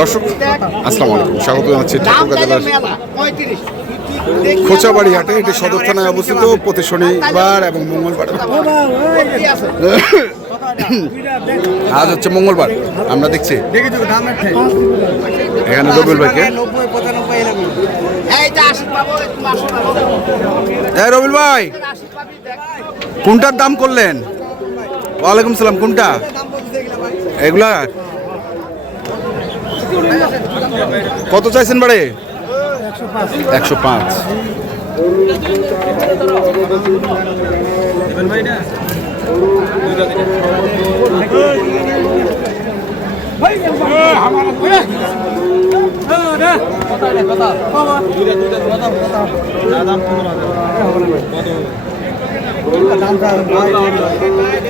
দর্শক আসসালামু আলাইকুম। স্বাগত জানাচ্ছি জেলার খোঁচাবাড়ি হাটে এটি সদর থানায় অবস্থিত প্রতি শনিবার এবং মঙ্গলবার। আজ হচ্ছে মঙ্গলবার আমরা দেখছি। এখানে রবিউল ভাইকে। হ্যাঁ রবিউল ভাই কোনটার দাম করলেন? ওয়ালাইকুম সালাম কোনটা? এগুলা? কত চাইছেন বাড়ে? একশো পাঁচ।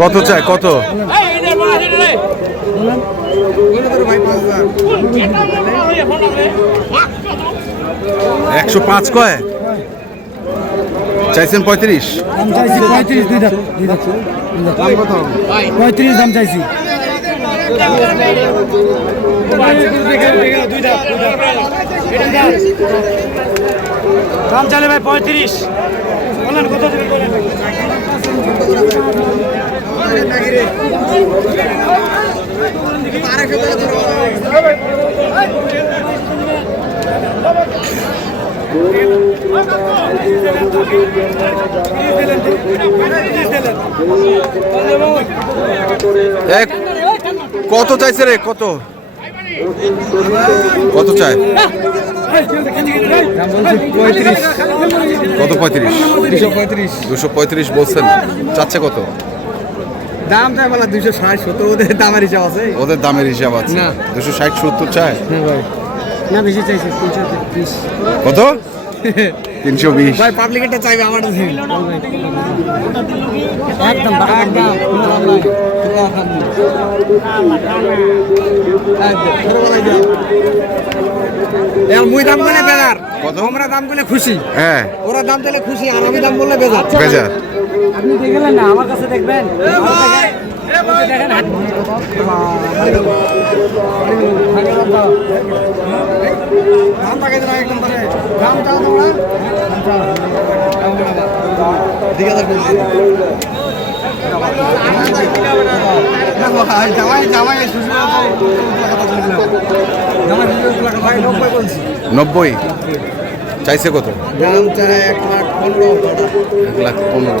কত চাই কত? একশো পাঁচ কয়? চাইছেন পঁয়ত্রিশ পঁয়ত্রিশ? পঁয়ত্রিশ দাম চাইছি। দাম চাইলে ভাই পঁয়ত্রিশ। বলেন কত দেবেন বলেন? কত চাইছে রে? কত? কত চাই কত পঁয়ত্রিশ? দুশো পঁয়ত্রিশ। দুশো পঁয়ত্রিশ বলছেন। চাচ্ছে কত? দাম চাই বলা দুশো ষাট সত্তর ওদের দামের হিসাব আছে। ওদের দামের হিসাব আছে। দুশো ষাট সত্তর চায়? হ্যাঁ ভাই। না বেশি চাইছে কত? তিনশো বিশ। ভাই পাবলিকেরটা চাইবে আমার একদম মুই দাম বলে বেজার। কত? আমরা দাম বলে খুশি। হ্যাঁ। ওরা দাম দিলে খুশি আর আমি দাম বললে বেজার। বেজার। আপনি দেখলেন না আমার কাছে দেখবেন। নব্বই। চাইছে কত? দাম চাই এক লাখ পনেরো এক লাখ পনেরো।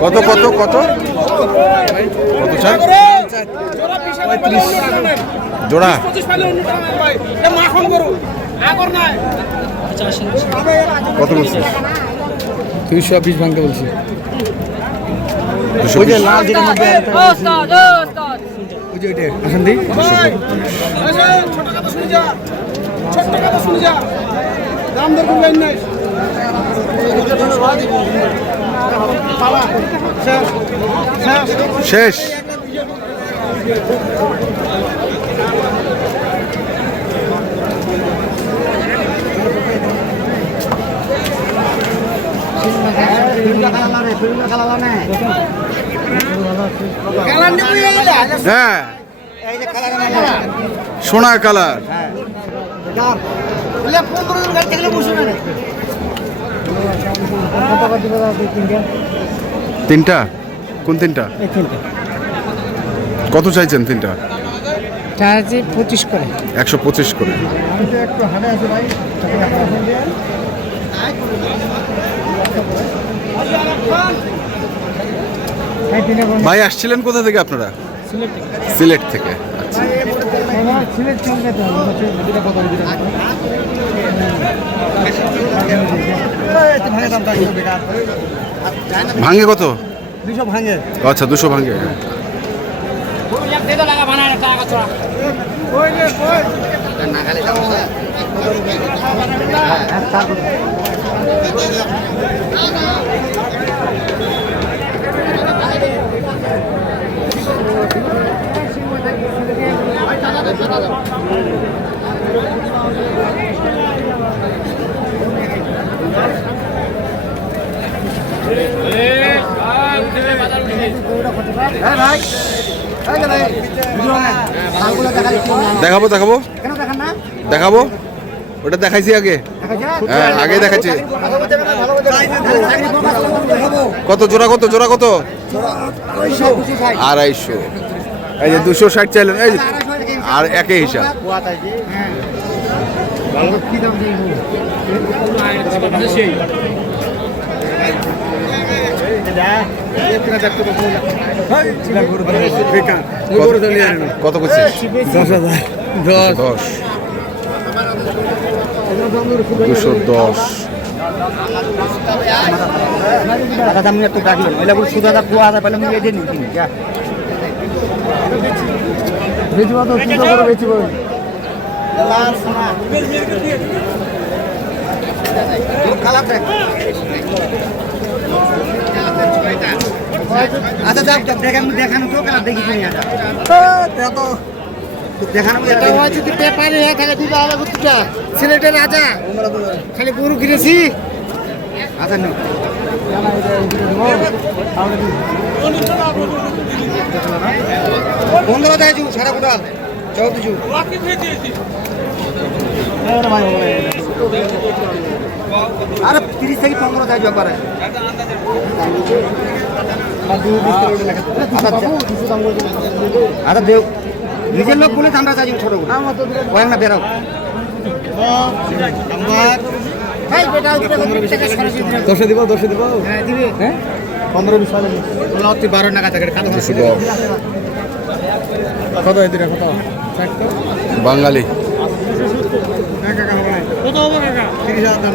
কত কত কত? কত চাই? জোড়া। কত বলছিস? দুইশো বিশ ভাঙতে বলছি। দুশো ওই যে বিশ। লাল যেটা মধ্যে ওই যে ওইটা আসেন দিই শেষ। হ্যাঁ সোনা কালার। তিনটা? কোন তিনটা? কত চাইছেন তিনটা? পঁচিশ করে একশো পঁচিশ করে। একটু ভাই ভাই, আসছিলেন কোথা থেকে আপনারা? সিলেট থেকে। আচ্ছা। ভাঙে কত? দুশো ভাঙে আচ্ছা দুশো ভাঙে। দেখাবো দেখাবো। দেখাবো। ওটা দেখাইছি আগে। হ্যাঁ আগে দেখাচ্ছি কত জোড়া কত জোড়া কত? আড়াইশো। এই যে দুশো ষাট চাইলেন। এই আর একই হিসাব। কত করছিস? দশ। হাজার দশ দুশো। দশ টাকা দাম একটু রাখলেন ওইলা বলে সুদা দা কুয়া দা পেলে মুই এদিন কিনি যা বেচবো তো সুদা করে বেচবো আচ্ছা যাক যাক দেখান দেখানো তো কালা দেখি আটা তো দেখানো যদি পেপারে থাকে দিতে হবে দুটা সিলেটের রাজা খালি গরু কিনেছি। আচ্ছা নো পনেরো দেয় জু সারা কোটাল চৌদ্দ জু আরে তিরিশ থেকে পনেরো দেয় একবারে। আচ্ছা দেও। নিজের লোক বলে আমরা চাই ছোট করে। না বেরো দশে দিব দশে দিব। হ্যাঁ দিবে। হ্যাঁ? পনেরো বিশ সালে বারো টাকা থেকে কত এদিকে কত? বাঙালি। কত তিরিশ হাজার দাম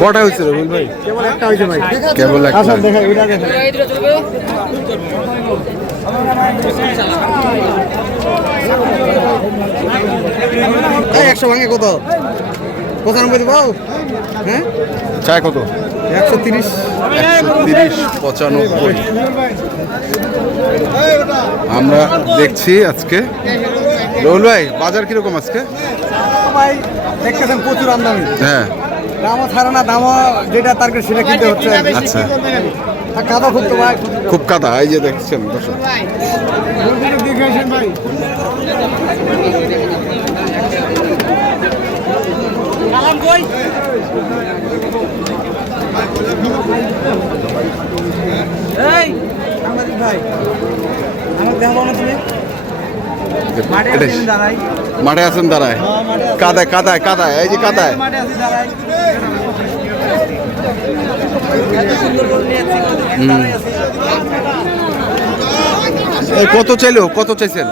কটা হয়েছে রবিল ভাই কেবল একটা হয়েছে ভাই? কেবল একটা। আসল দেখা ওইটা দেখা। এই একশো ভাঙে কত? পঁচানব্বই দেবো হ্যাঁ? চায় কত? একশো তিরিশ। একশো তিরিশ পঁচানব্বই। আমরা দেখছি আজকে। রহুল ভাই বাজার কীরকম আজকে? ভাই দেখতেছেন প্রচুর আমদানি। হ্যাঁ। দামও ছাড়ে না দামও যেটা টার্গেট সেটা কিনতে হচ্ছে। আচ্ছা। কাদা খুব তো ভাই খুব কাদা এই যে দেখছেন দর্শক। ভাই এই ভাই। মাঠে আছেন দাঁড়ায় কাদায় কাদায় কাদায় এই যে কাদায়। কত চাইলো? কত চাইছেন?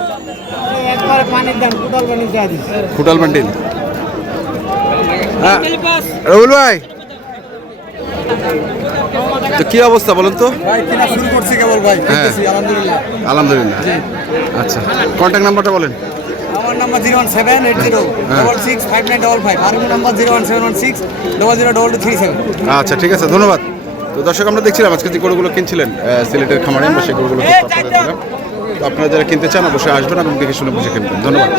খুটাল প্যান্টিল হ্যাঁ। রবুল ভাই। তো কি অবস্থা বলেন তো? হ্যাঁ। আলহামদুলিল্লাহ। আলহামদুলিল্লাহ। আচ্ছা কন্ট্যাক্ট নাম্বারটা বলেন। আমার number zero one seven eight zero double six five nine double five আর number zero one seven one six double zero double two three seven. আচ্ছা ঠিক আছে ধন্যবাদ। তো দর্শক আমরা দেখছিলাম আজকে যে গরুগুলো কিনছিলেন সিলেটের খামারে আমরা সেই গরুগুলো আপনারা যারা কিনতে চান অবশ্যই আসবেন এবং দেখে শুনে বুঝে কিনবেন। ধন্যবাদ।